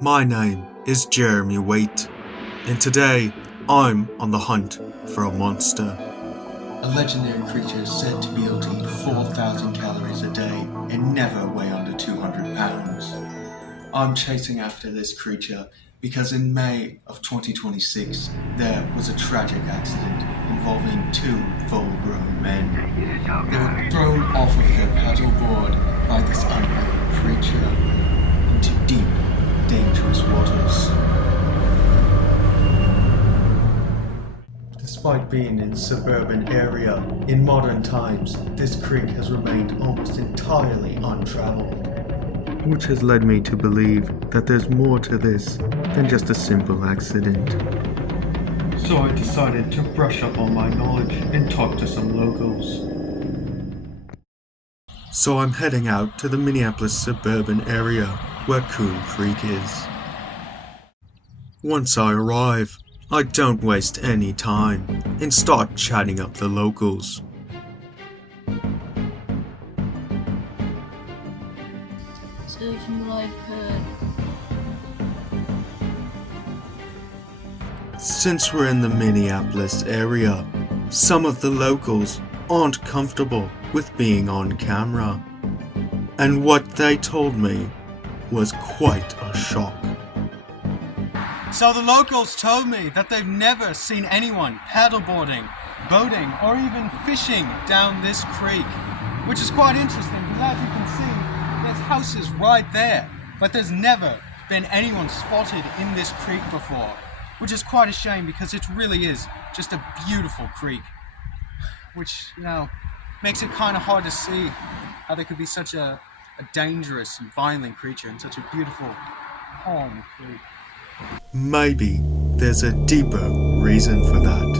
My name is Jeremy Waite, and today I'm on the hunt for a monster. A legendary creature said to be able to eat 4,000 calories a day and never weigh under 200 pounds. I'm chasing after this creature because in May of 2026 there was a tragic accident involving two full-grown men. They were thrown off of their paddleboard by this unknown creature into deep, dangerous waters. Despite being in a suburban area, in modern times, this creek has remained almost entirely untraveled. Which has led me to believe that there's more to this than just a simple accident. So I decided to brush up on my knowledge and talk to some locals. So I'm heading out to the Minneapolis suburban area where Coon Creek is. Once I arrive, I don't waste any time and start chatting up the locals. So from what I've heard, Since we're in the Minneapolis area, some of the locals aren't comfortable with being on camera. And what they told me was quite a shock. So the locals told me that they've never seen anyone paddleboarding, boating, or even fishing down this creek, which is quite interesting because as you can see, there's houses right there, but there's never been anyone spotted in this creek before, which is quite a shame because it really is just a beautiful creek, which, makes it kind of hard to see how there could be such a dangerous and violent creature in such a beautiful, calm creek. Maybe there's a deeper reason for that.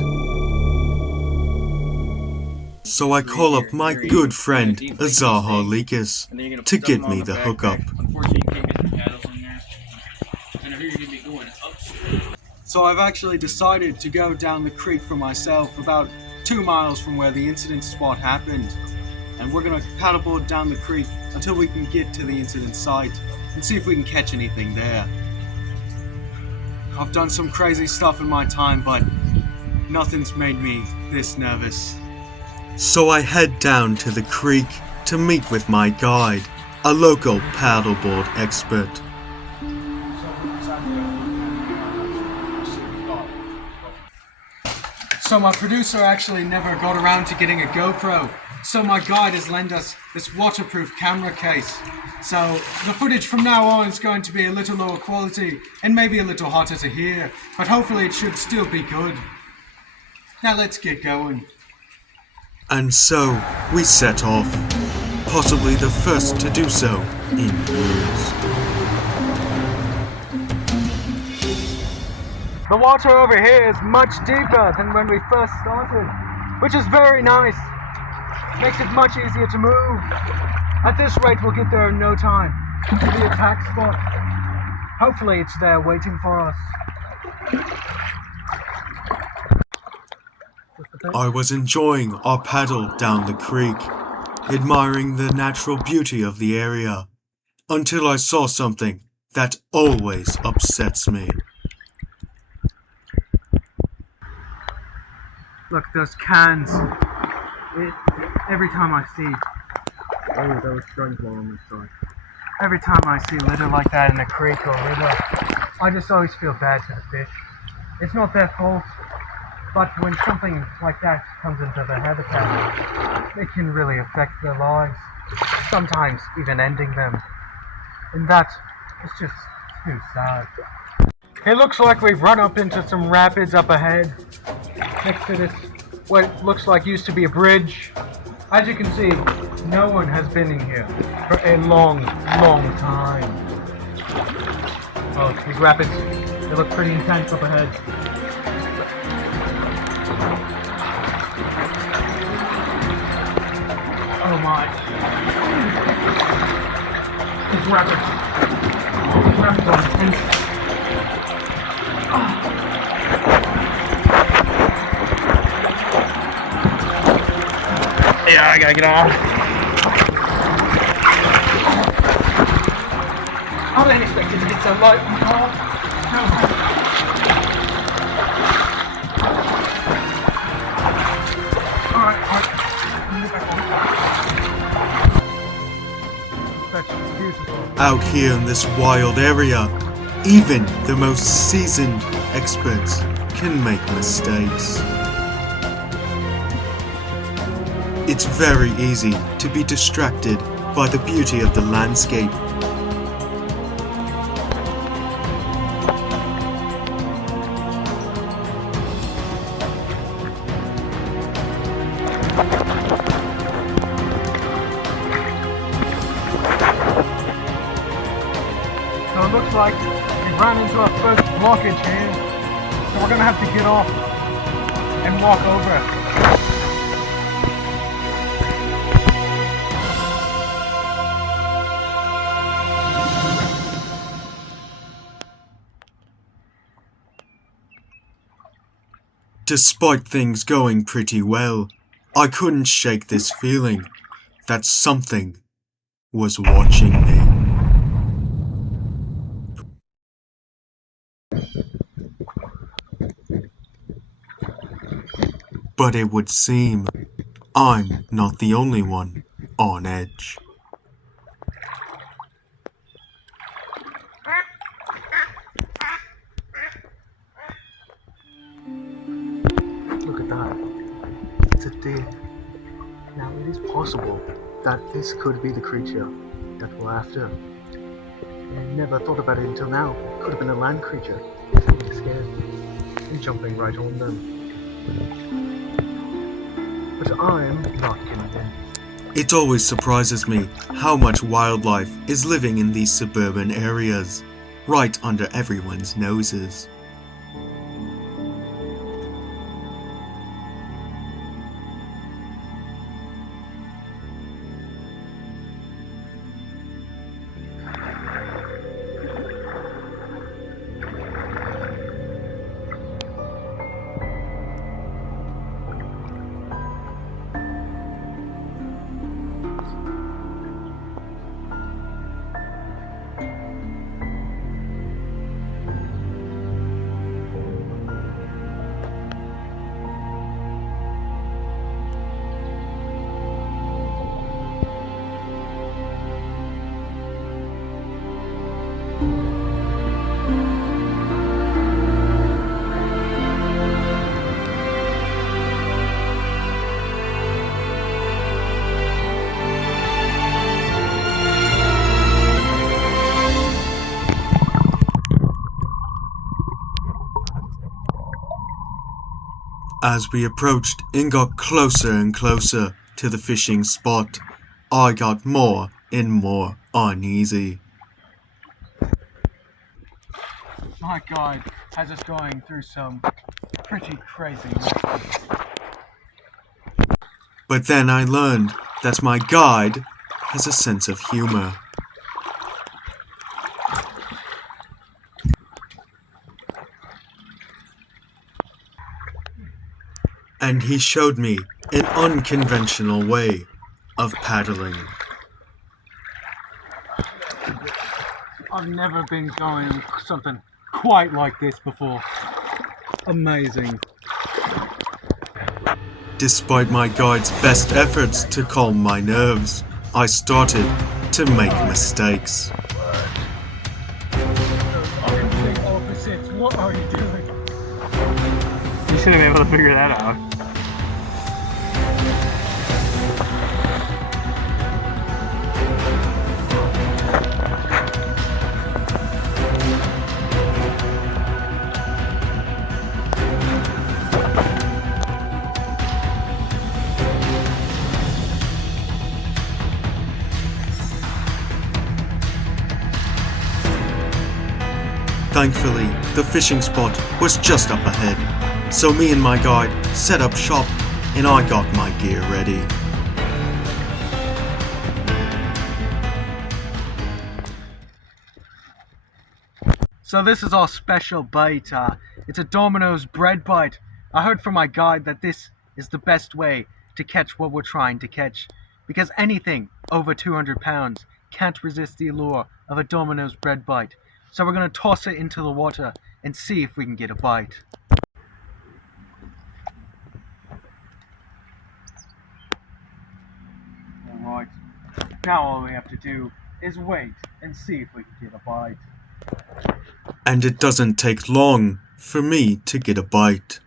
So I call up my good friend Azaha Likas to get me the hookup. So I've actually decided to go down the creek for myself about 2 miles from where the incident spot happened. And we're going to paddleboard down the creek until we can get to the incident site and see if we can catch anything there. I've done some crazy stuff in my time, but nothing's made me this nervous. So I head down to the creek to meet with my guide, a local paddleboard expert. So my producer actually never got around to getting a GoPro, so my guide has lent us this waterproof camera case. So the footage from now on is going to be a little lower quality and maybe a little harder to hear, but hopefully it should still be good. Now let's get going. And so we set off, possibly the first to do so in years. The water over here is much deeper than when we first started, which is very nice. Makes it much easier to move. At this rate, we'll get there in no time. To the attack spot. Hopefully it's there waiting for us. I was enjoying our paddle down the creek, admiring the natural beauty of the area, until I saw something that always upsets me. Look, those cans. Every time I see... Oh, that was Spongebob on this side. Every time I see litter like that in a creek or river, I just always feel bad for the fish. It's not their fault, but when something like that comes into their habitat, it can really affect their lives, sometimes even ending them. And that is just too sad. It looks like we've run up into some rapids up ahead, next to this, what looks like used to be a bridge. As you can see, no one has been in here for a long, long time. Oh, these rapids, they look pretty intense up ahead. Oh my. These rapids are intense. Yeah, I gotta get off. I didn't expect it to get so light and cold. Alright. Move back on. That's beautiful. Out here in this wild area, even the most seasoned experts can make mistakes. It's very easy to be distracted by the beauty of the landscape. So it looks like we ran into our first blockage here. So we're gonna have to get off and walk over. Despite things going pretty well, I couldn't shake this feeling that something was watching me. But it would seem I'm not the only one on edge. Look at that. It's a deer. Now it is possible that this could be the creature that we're after. I never thought about it until now. It could have been a land creature. I'm really scared. I'm jumping right on them. But I'm not convinced. It always surprises me how much wildlife is living in these suburban areas, right under everyone's noses. As we approached and got closer and closer to the fishing spot, I got more and more uneasy. My guide has us going through some pretty crazy methods. But then I learned that my guide has a sense of humor. And he showed me an unconventional way of paddling. I've never been going something quite like this before. Amazing. Despite my guide's best efforts to calm my nerves, I started to make mistakes. Those are complete opposites. What are you doing? You should have been able to figure that out. Thankfully, the fishing spot was just up ahead, so me and my guide set up shop and I got my gear ready. So this is our special bait. It's a Domino's bread bite. I heard from my guide that this is the best way to catch what we're trying to catch, because anything over 200 pounds can't resist the allure of a Domino's bread bite. So we're going to toss it into the water and see if we can get a bite. Alright, now all we have to do is wait and see if we can get a bite. And it doesn't take long for me to get a bite.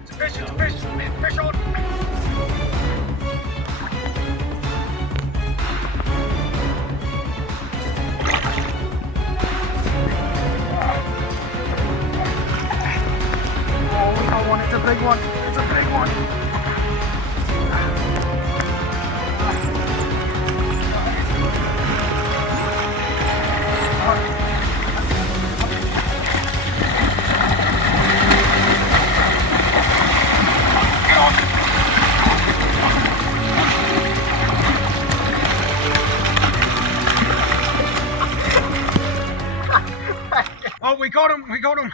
It's a fish, fish on! Oh, we got one, it's a big one, it's a big one! Oh, we got him!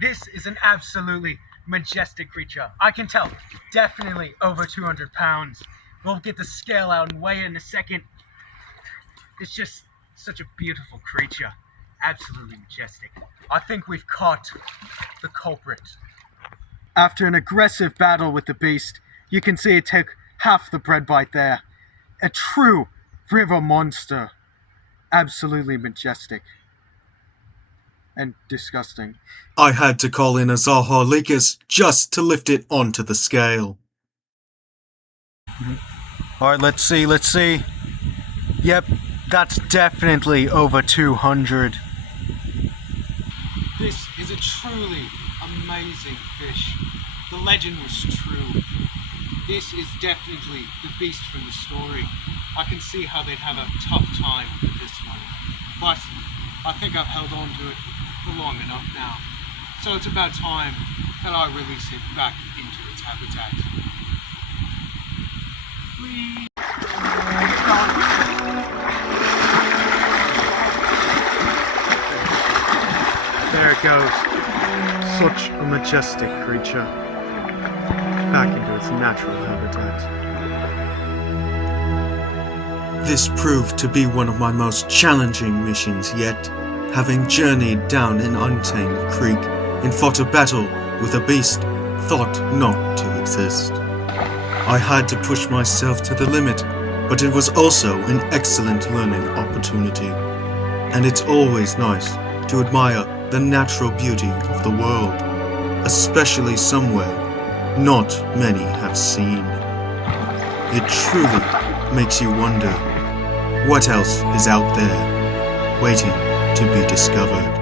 This is an absolutely majestic creature. I can tell, definitely over 200 pounds. We'll get the scale out and weigh it in a second. It's just such a beautiful creature. Absolutely majestic. I think we've caught the culprit. After an aggressive battle with the beast, you can see it took half the bread bite there. A true river monster. Absolutely majestic. And disgusting. I had to call in a Zaharlikas just to lift it onto the scale. Alright, let's see. Yep, that's definitely over 200. This is a truly amazing fish. The legend was true. This is definitely the beast from the story. I can see how they'd have a tough time with this one. But I think I've held on to it for long enough now. So it's about time that I release it back into its habitat. There it goes. Such a majestic creature. Back into its natural habitat. This proved to be one of my most challenging missions yet, having journeyed down an untamed creek and fought a battle with a beast thought not to exist. I had to push myself to the limit, but it was also an excellent learning opportunity. And it's always nice to admire the natural beauty of the world, especially somewhere not many have seen. It truly makes you wonder what else is out there, waiting to be discovered.